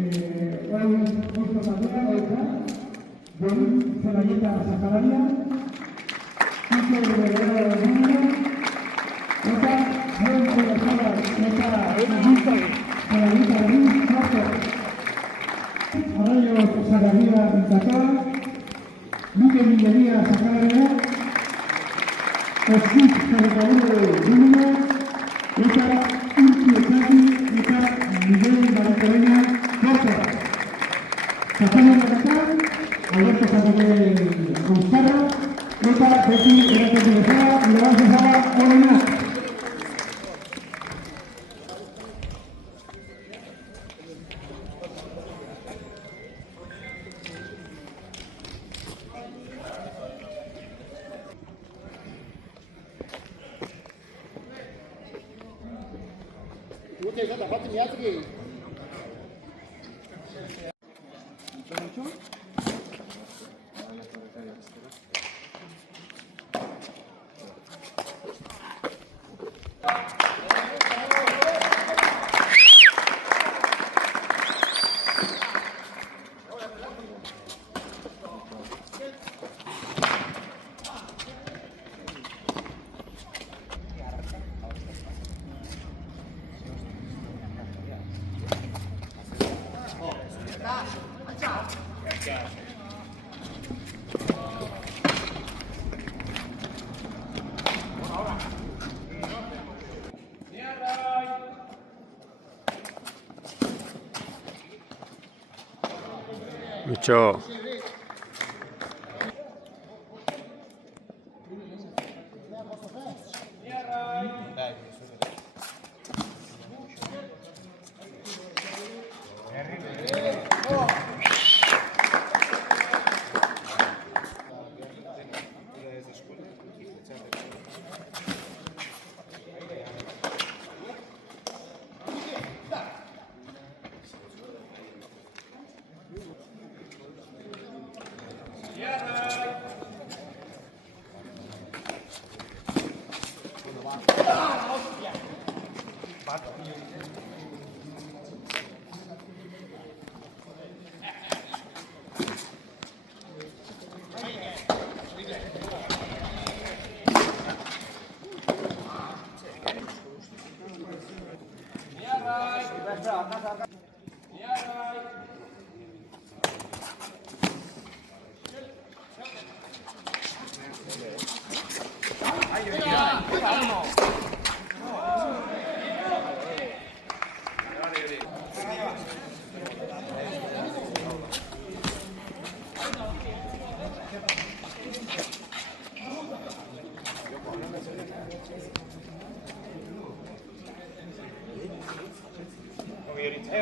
Hoy justo también, hoy John Zelayeta Sacararia, Quique Guerrero Núñez, eta Juan Colosada, eta Zelayeta Ruiz, cuarto. Arroyo Zagarría Rizatá, Luque Millería Sacararia, Osip Zagarria Núñez, eta Urki Ezati, eta Miguel Baratoreña, cuarto. Pasamos de acá, Alberto Zagarria Gonzalo, eta Betty Erakotilezada, y Lorenzo Zaba, Olena. Mucho.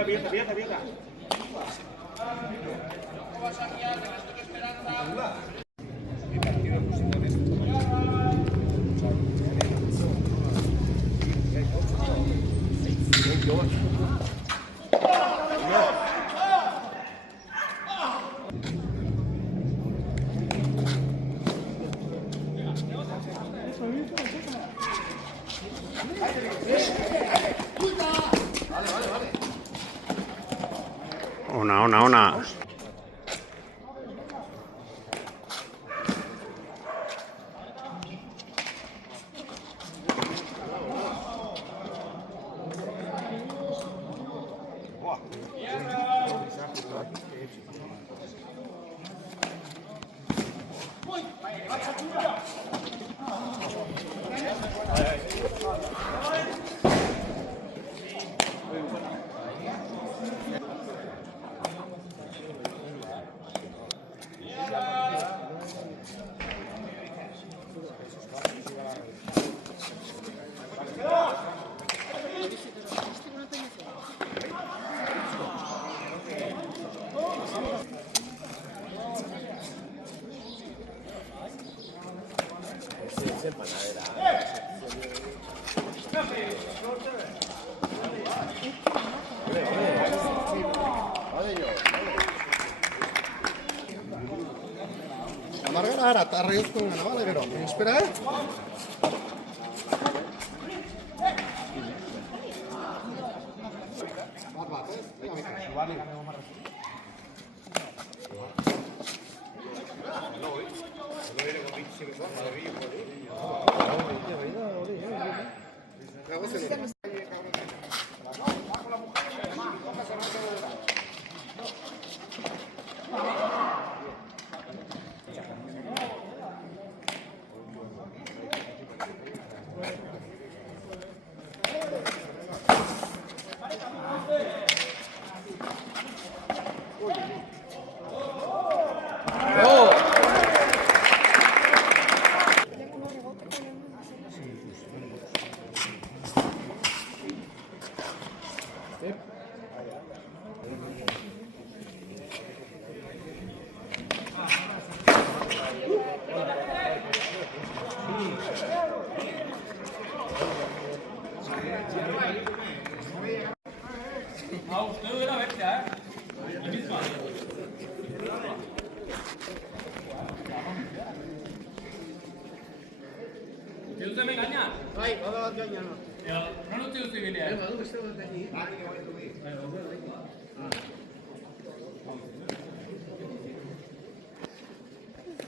Abierta, abierta, abierta. Ona. Amargara ara, eta arraizko gana, bale, gero. Espera, Bat, ez? Venga,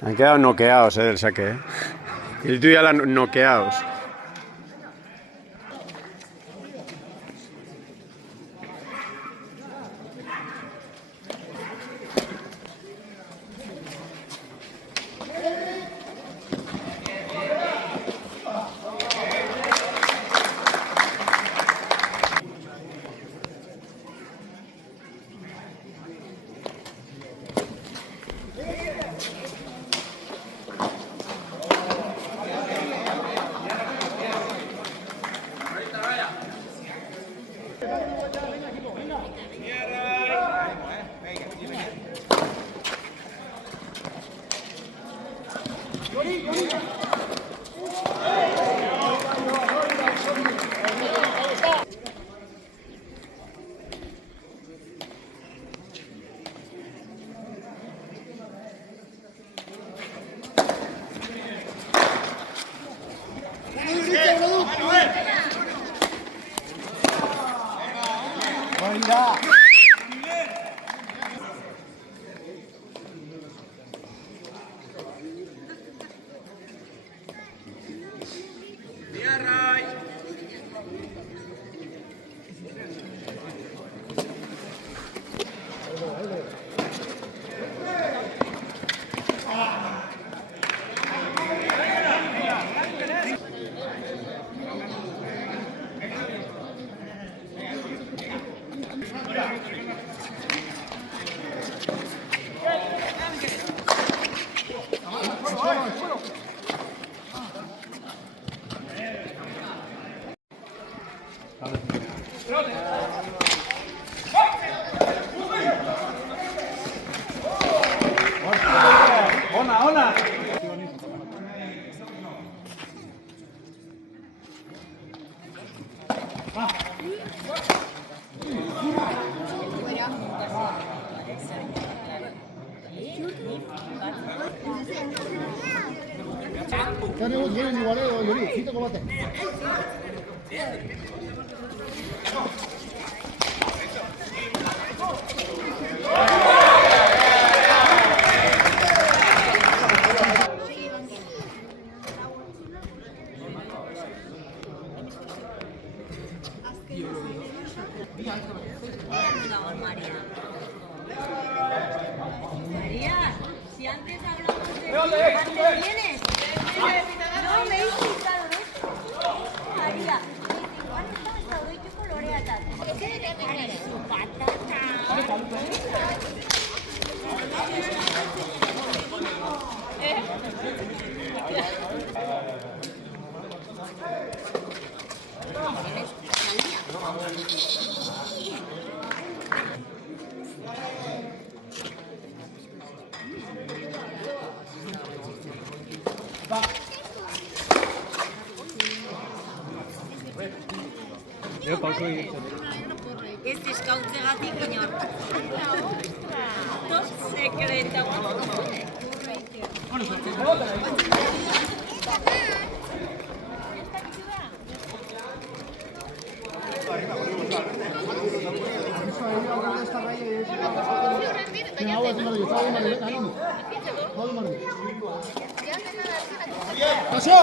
Han quedado noqueados del saque. El tuyo ya la han noqueados. Tenemos bien igual, Yuri, sí te combate. María, si antes hablamos de ¿dónde vienes? No, me he insultado, ¿no? María, ¿cuándo estás estado y qué coloreatas? Su patata. Ez eskautzegatik inor. Top secreto. Esta raya Venga, hau ez marri, hau marri, venga, hau marri. Pasó!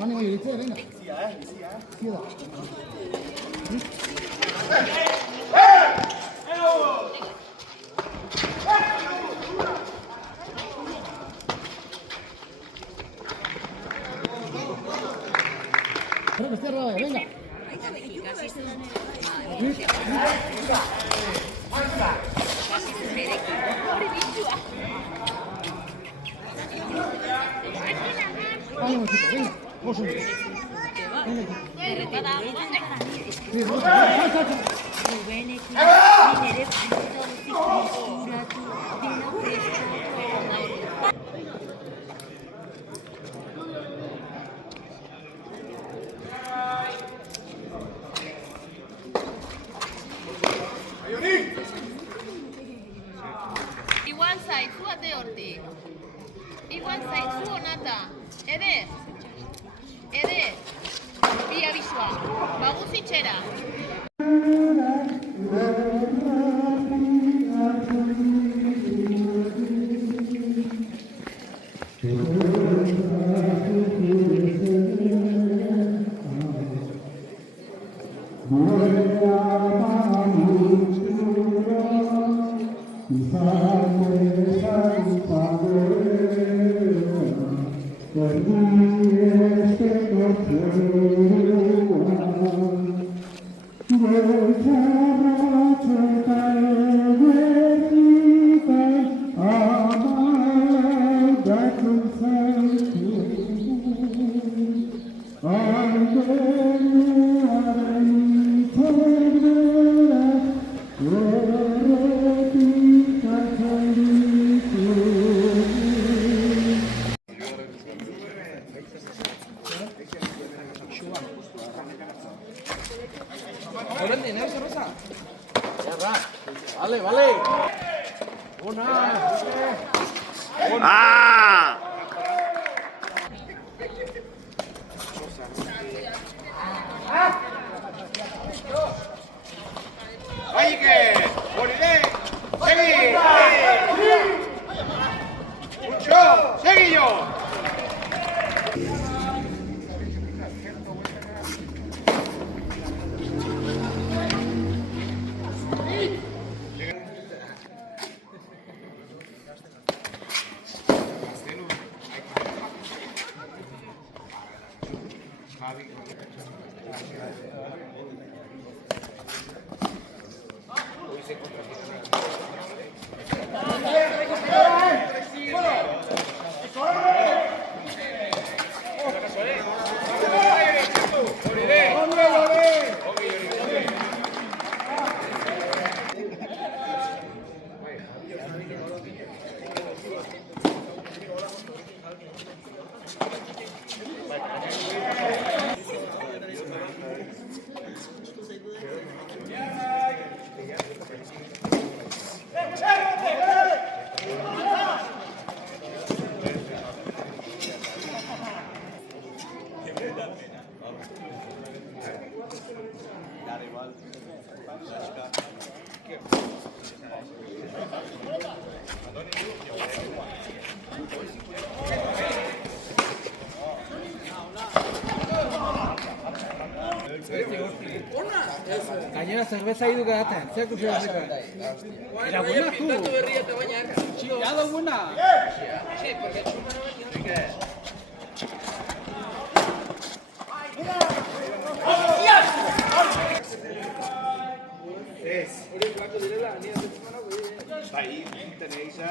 Ánimo, Yurice, venga. Sí, da. Creo que esté rodado, venga. Ánimo, chico, venga. Vos un. Igual zaizu ate hortik. Igual zaizu onata. Eder. Eder. Bi abisua. Baguz itxera. Vale, vale. ¡Ah! ¡Valle! ¡Moriré! ¡Seguí! ¡Mucho! ¡Seguí yo! Gainera zerbeza hidu garaten, zer kusi horretan? Era buena, tu! Ya da buena! Ahí tenéis a...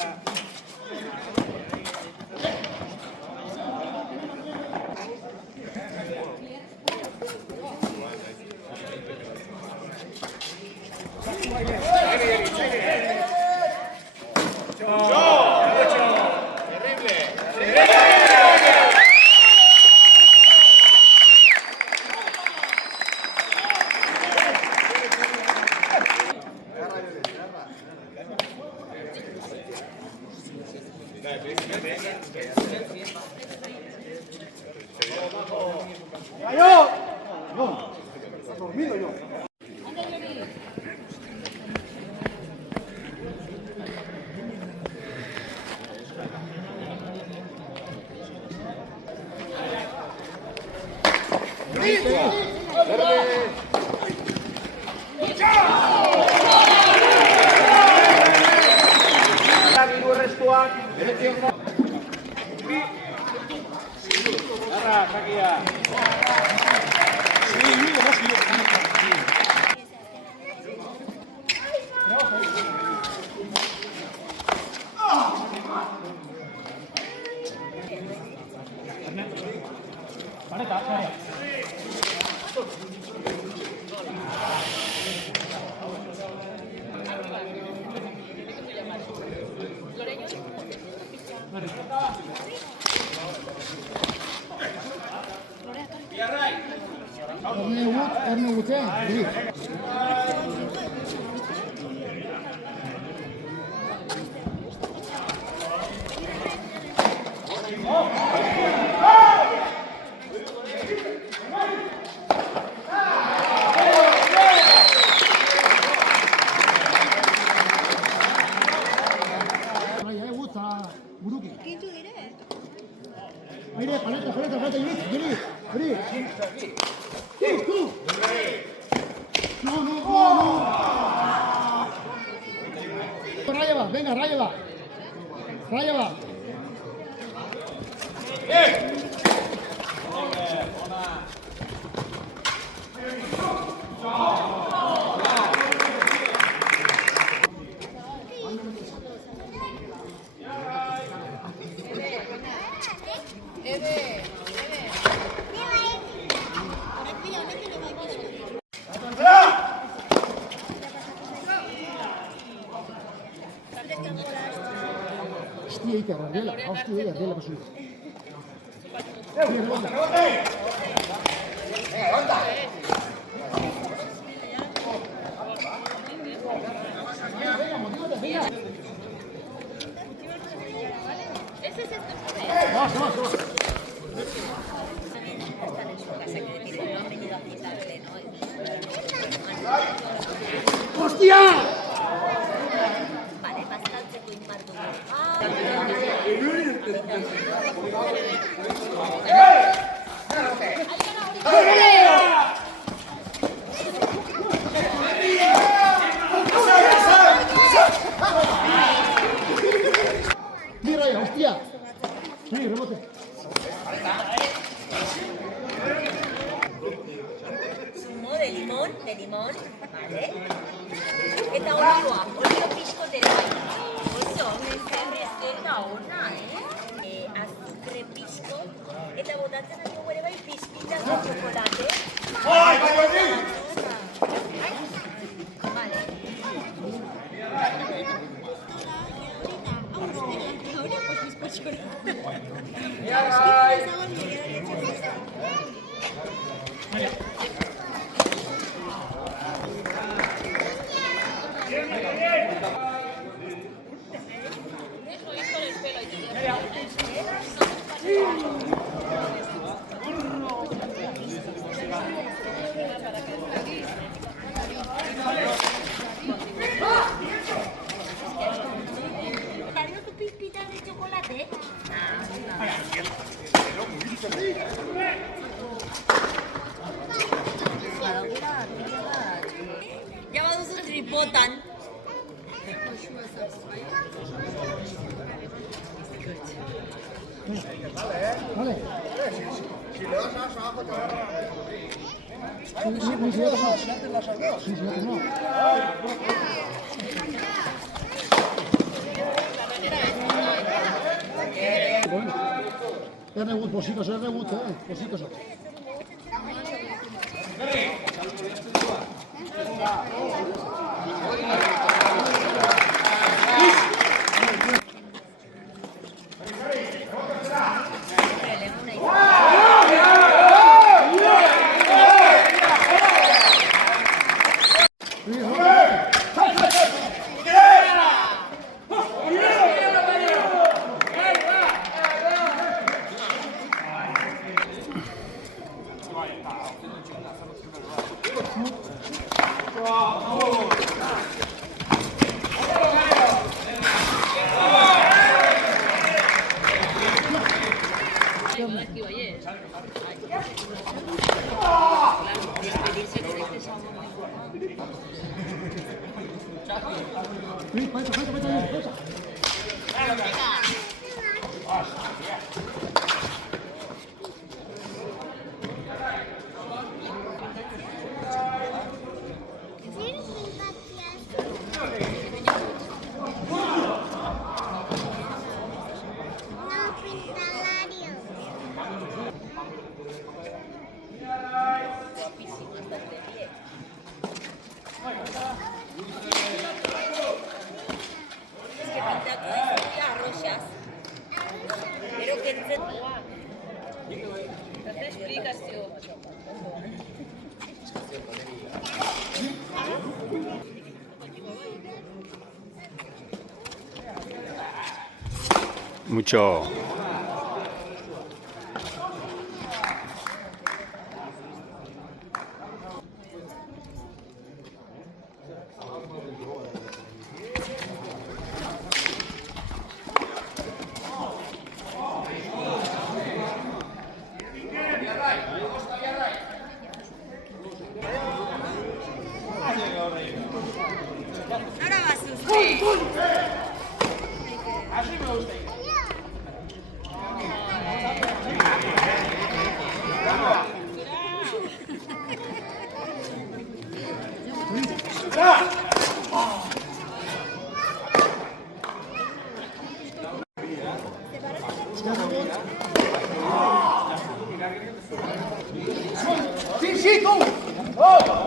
Aire, paleta, Iris. Tú. No. Raya va, venga, Raya va. Hostia, Gabriela, pasó. Ese es este. Están en su casa, que decir, no han venido a citarle, ¿no? ¡Hostia! Vale, bastante tu inmarto. Mira, hostia. Sí, rebote. Zumo de limón, vale. Eta olioa, olio pixkotera baita. Oso, eta ona, azukre pixko, eta botatzen dugu ere bai pizpitako txokolate. ¡Ay, Mayoni! Vale. Ahora pues bizcocho. Botan. Vale. Si le das a abajo, te va a agarrar. Sí, no. Bueno. Es rebut, positos, positos. Mucho. Ahora va a sufrir. Sí, tú.